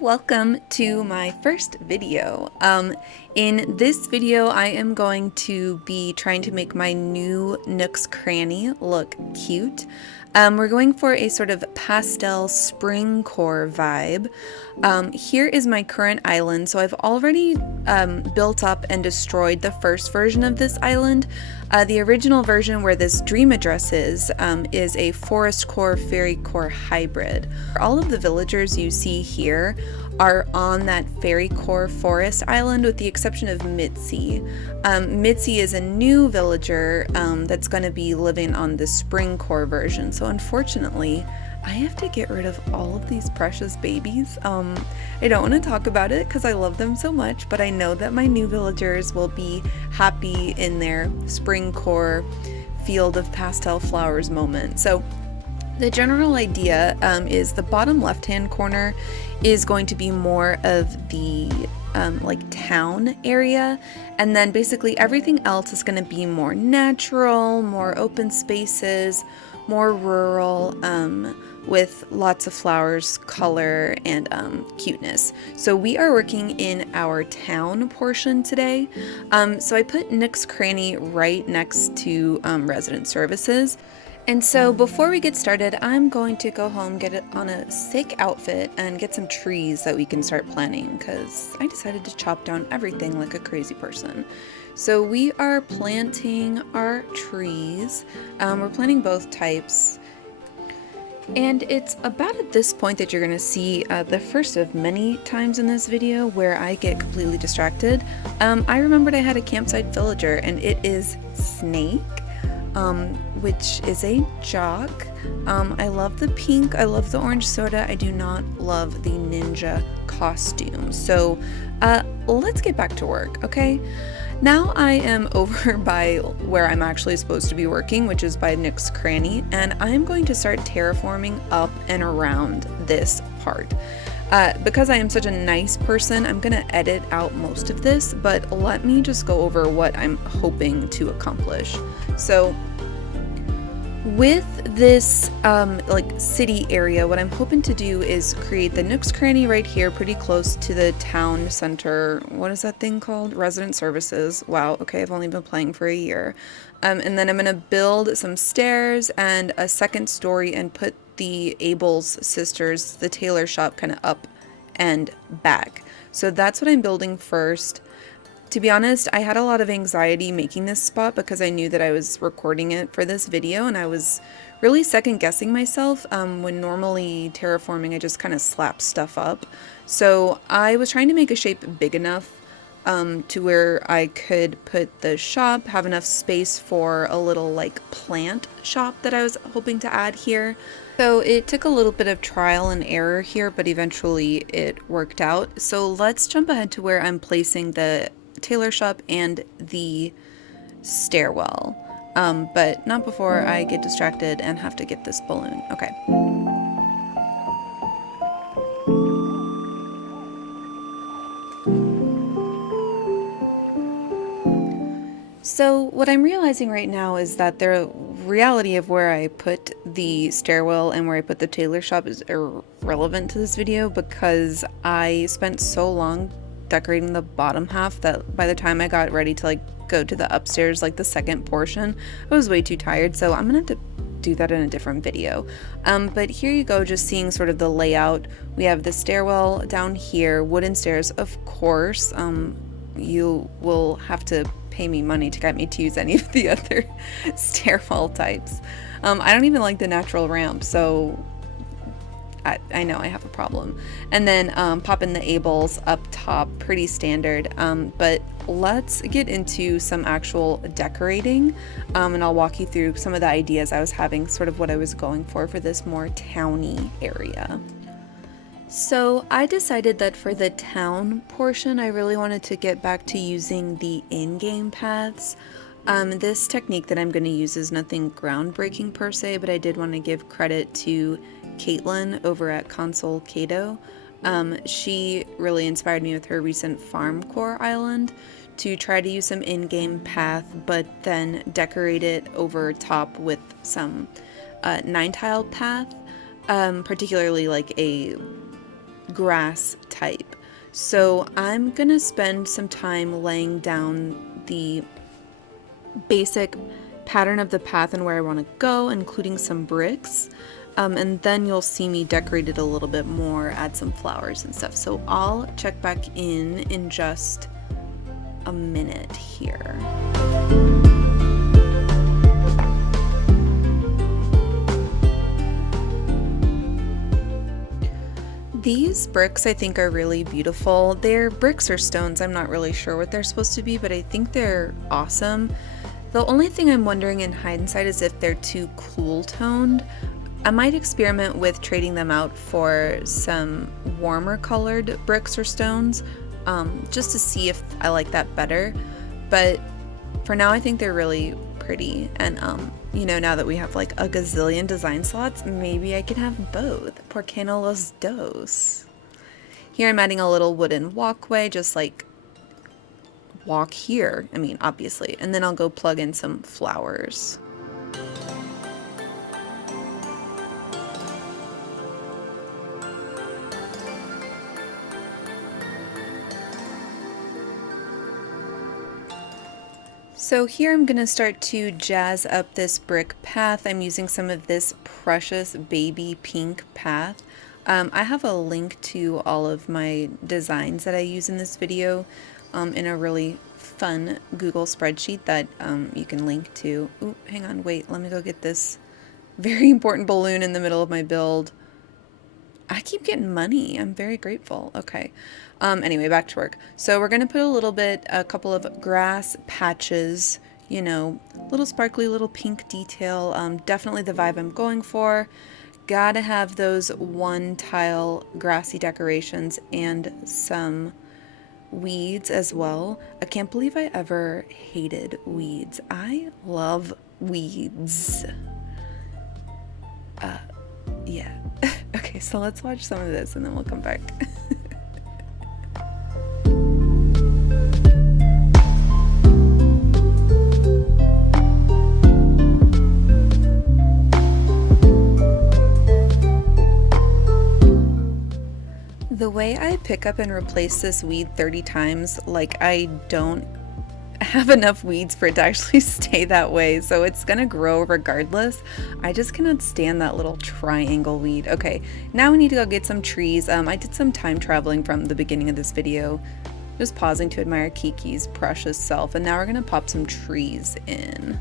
welcome to my first video. In this video, I am going to be trying to make my new Nook's Cranny look cute. We're going for a sort of pastel spring core vibe. Here is my current island. So I've already built up and destroyed the first version of this island. The original version where this dream address is a forest core fairy core hybrid. All of the villagers you see here are on that fairy core forest island with the exception of Mitzi. Mitzi is a new villager that's going to be living on the spring core version. So unfortunately, I have to get rid of all of these precious babies. I don't want to talk about it because I love them so much, but I know that my new villagers will be happy in their spring core field of pastel flowers moment. So the general idea is the bottom left-hand corner is going to be more of the like town area, and then basically everything else is going to be more natural, more open spaces, more rural, with lots of flowers, color, and cuteness. So we are working in our town portion today. So I put Nook's Cranny right next to resident services. And so before we get started, I'm going to go home, get it on a sick outfit, and get some trees that we can start planting, because I decided to chop down everything like a crazy person. So we are planting our trees. We're planting both types. And it's about at this point that you're going to see the first of many times in this video where I get completely distracted. I remembered I had a campsite villager, and it is Snake. Which is a jock. I love the pink, I love the orange soda, I do not love the ninja costume. So let's get back to work, okay? Now I am over by where I'm actually supposed to be working, which is by Nook's Cranny, and I am going to start terraforming up and around this part. Because I am such a nice person, I'm gonna edit out most of this, but let me just go over what I'm hoping to accomplish. So with this like city area, what I'm hoping to do is create the Nook's Cranny right here, pretty close to the town center. What is that thing called? Resident services. Wow, okay, I've only been playing for a year. And then I'm gonna build some stairs and a second story and put the Abel's sisters, the tailor shop, kind of up and back. So that's what I'm building first. To be honest, I had a lot of anxiety making this spot because I knew that I was recording it for this video, and I was really second guessing myself when normally terraforming I just kind of slap stuff up. So I was trying to make a shape big enough to where I could put the shop, have enough space for a little like plant shop that I was hoping to add here. So it took a little bit of trial and error here, but eventually it worked out. So let's jump ahead to where I'm placing the tailor shop and the stairwell, but not before I get distracted and have to get this balloon. Okay. So what I'm realizing right now is that the reality of where I put the stairwell and where I put the tailor shop is irrelevant to this video, because I spent so long decorating the bottom half that by the time I got ready to like go to the upstairs, like the second portion, I was way too tired. So I'm gonna have to do that in a different video. But here you go, just seeing sort of the layout. We have the stairwell down here, wooden stairs, of course. You will have to pay me money to get me to use any of the other stairwell types. I don't even like the natural ramp, so I know I have a problem. And then pop in the Abels up top, pretty standard. But let's get into some actual decorating, and I'll walk you through some of the ideas I was having, sort of what I was going for this more towny area. So I decided that for the town portion, I really wanted to get back to using the in-game paths. This technique that I'm going to use is nothing groundbreaking per se, but I did want to give credit to Caitlin over at Console Kato. She really inspired me with her recent Farm Core Island to try to use some in-game path, but then decorate it over top with some 9-tile path, particularly like a grass type. So I'm gonna spend some time laying down the basic pattern of the path and where I want to go, including some bricks. And then you'll see me decorate it a little bit more, add some flowers and stuff. So I'll check back in just a minute here. These bricks I think are really beautiful. They're bricks or stones, I'm not really sure what they're supposed to be, but I think they're awesome. The only thing I'm wondering in hindsight is if they're too cool toned. I might experiment with trading them out for some warmer colored bricks or stones, just to see if I like that better. But for now I think they're really pretty, and you know, now that we have like a gazillion design slots, maybe I can have both. Por qué no los dos? Here I'm adding a little wooden walkway, just like walk here, I mean, obviously, and then I'll go plug in some flowers. So here I'm going to start to jazz up this brick path. I'm using some of this precious baby pink path. I have a link to all of my designs that I use in this video in a really fun Google spreadsheet that you can link to. Ooh, hang on, wait, let me go get this very important balloon in the middle of my build. I keep getting money. I'm very grateful. Okay. Anyway, back to work. So we're going to put a couple of grass patches, you know, little sparkly, little pink detail. Definitely the vibe I'm going for. Gotta have those one tile grassy decorations and some weeds as well. I can't believe I ever hated weeds. I love weeds. Yeah. Okay, so let's watch some of this and then we'll come back. The way I pick up and replace this weed 30 times, like I don't have enough weeds for it to actually stay that way, so it's gonna grow regardless. I just cannot stand that little triangle weed. Okay, now we need to go get some trees. I did some time traveling from the beginning of this video, just pausing to admire Kiki's precious self, and now we're gonna pop some trees in.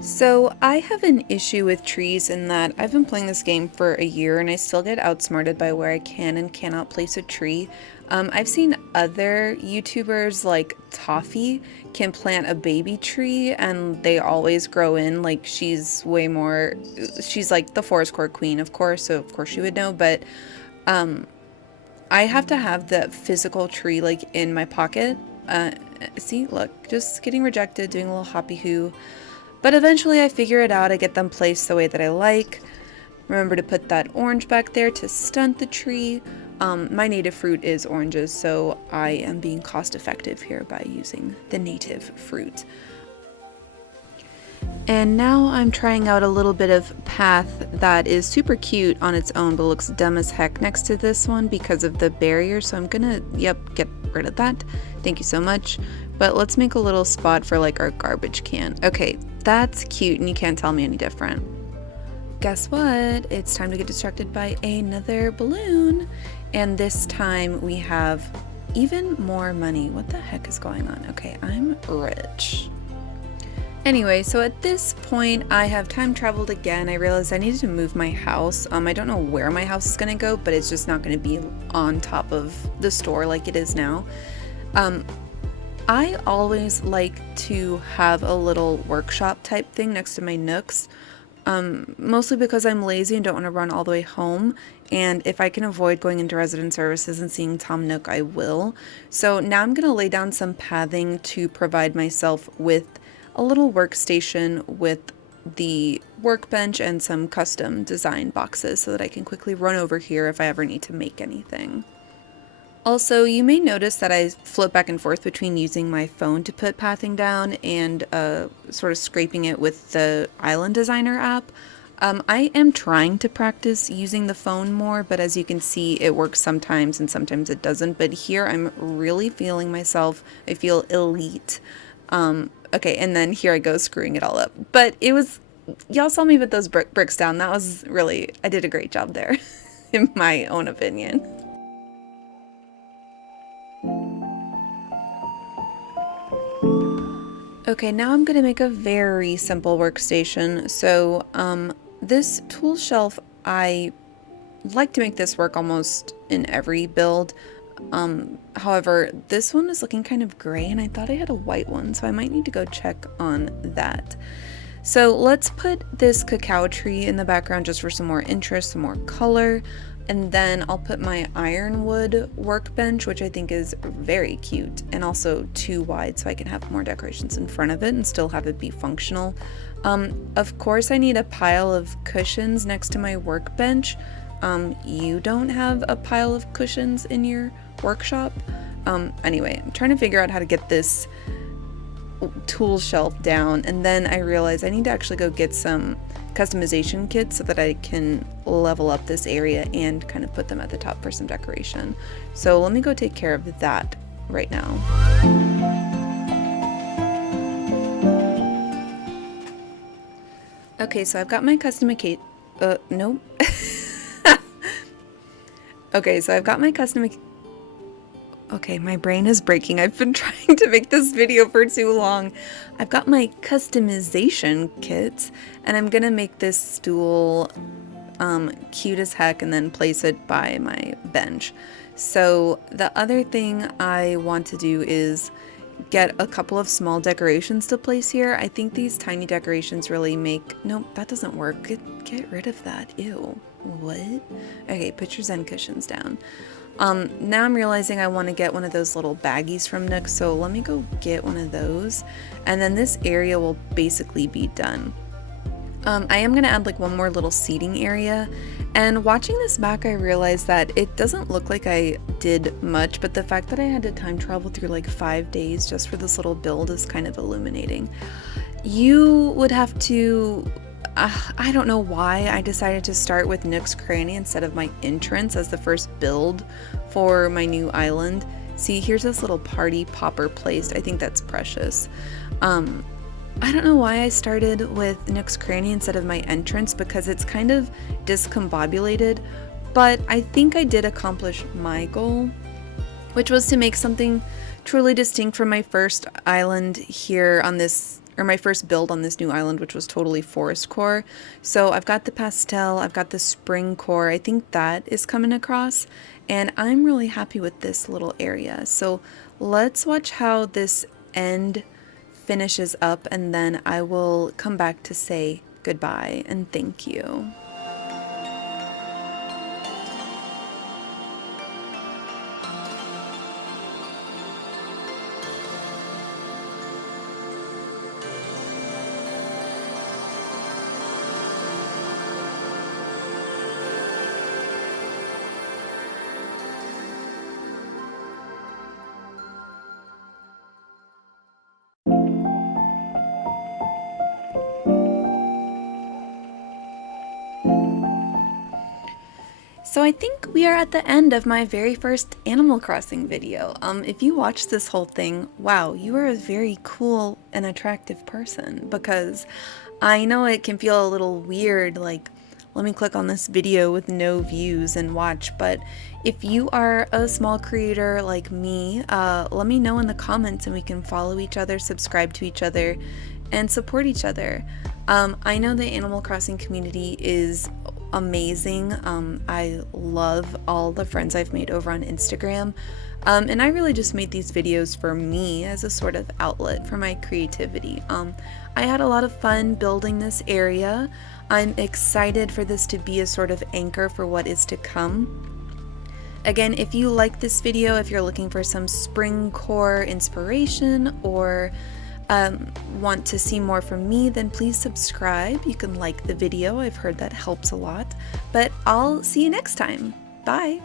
So I have an issue with trees in that I've been playing this game for a year and I still get outsmarted by where I can and cannot place a tree. I've seen other YouTubers like Toffee can plant a baby tree and they always grow in. Like she's like the forest core queen, of course, so of course she would know, but I have to have the physical tree like in my pocket. See, look, just getting rejected, doing a little hoppy hoo. But eventually I figure it out, I get them placed the way that I like. Remember to put that orange back there to stunt the tree. My native fruit is oranges, so I am being cost effective here by using the native fruit. And now I'm trying out a little bit of path that is super cute on its own, but looks dumb as heck next to this one because of the barrier. So I'm gonna, get rid of that. Thank you so much. But let's make a little spot for like our garbage can. Okay, that's cute and you can't tell me any different. Guess what? It's time to get distracted by another balloon. And this time we have even more money. What the heck is going on? Okay, I'm rich. Anyway, so at this point I have time traveled again. I realized I needed to move my house. I don't know where my house is gonna go, but it's just not gonna be on top of the store like it is now. I always like to have a little workshop type thing next to my nooks, mostly because I'm lazy and don't want to run all the way home, and if I can avoid going into resident services and seeing Tom Nook, I will. So now I'm going to lay down some pathing to provide myself with a little workstation with the workbench and some custom design boxes so that I can quickly run over here if I ever need to make anything. Also, you may notice that I flip back and forth between using my phone to put pathing down and sort of scraping it with the Island Designer app. I am trying to practice using the phone more, but as you can see, it works sometimes and sometimes it doesn't. But here I'm really feeling myself. I feel elite. Okay, and then here I go screwing it all up. But it was, y'all saw me put those bricks down. That was really, I did a great job there, in my own opinion. Okay, now I'm going to make a very simple workstation. So this tool shelf, I like to make this work almost in every build. However, this one is looking kind of gray and I thought I had a white one, so I might need to go check on that. So let's put this cacao tree in the background just for some more interest, some more color. And then I'll put my ironwood workbench, which I think is very cute and also too wide so I can have more decorations in front of it and still have it be functional. Of course, I need a pile of cushions next to my workbench. You don't have a pile of cushions in your workshop? Anyway, I'm trying to figure out how to get this tool shelf down, and then I realized I need to actually go get some customization kits so that I can level up this area and kind of put them at the top for some decoration. So let me go take care of that right now. Okay, so I've got my nope. Okay, so I've got my okay, my brain is breaking. I've been trying to make this video for too long. I've got my customization kits, and I'm gonna make this stool cute as heck and then place it by my bench. So the other thing I want to do is get a couple of small decorations to place here. I think these tiny decorations really make... Nope, that doesn't work. Get rid of that. Ew. What? Okay, put your Zen cushions down. Now I'm realizing I want to get one of those little baggies from Nook, so let me go get one of those, and then this area will basically be done. I am going to add like one more little seating area, and watching this back I realized that it doesn't look like I did much, but the fact that I had to time travel through like 5 days just for this little build is kind of illuminating. You would have to... I don't know why I decided to start with Nook's Cranny instead of my entrance as the first build for my new island. See, here's this little party popper placed. I think that's precious. I don't know why I started with Nook's Cranny instead of my entrance, because it's kind of discombobulated, but I think I did accomplish my goal, which was to make something truly distinct from my first island here on this, or my first build on this new island, which was totally forest core. So I've got the pastel, I've got the spring core, I think that is coming across, and I'm really happy with this little area. So let's watch how this end finishes up, and then I will come back to say goodbye and thank you. So I think we are at the end of my very first Animal Crossing video. If you watched this whole thing, wow, you are a very cool and attractive person, because I know it can feel a little weird, like, let me click on this video with no views and watch, but if you are a small creator like me, let me know in the comments and we can follow each other, subscribe to each other, and support each other. I know the Animal Crossing community is amazing. I love all the friends I've made over on Instagram, and I really just made these videos for me as a sort of outlet for my creativity. I had a lot of fun building this area. I'm excited for this to be a sort of anchor for what is to come. Again, if you like this video, if you're looking for some spring core inspiration or want to see more from me, then please subscribe. You can like the video. I've heard that helps a lot. But I'll see you next time. Bye!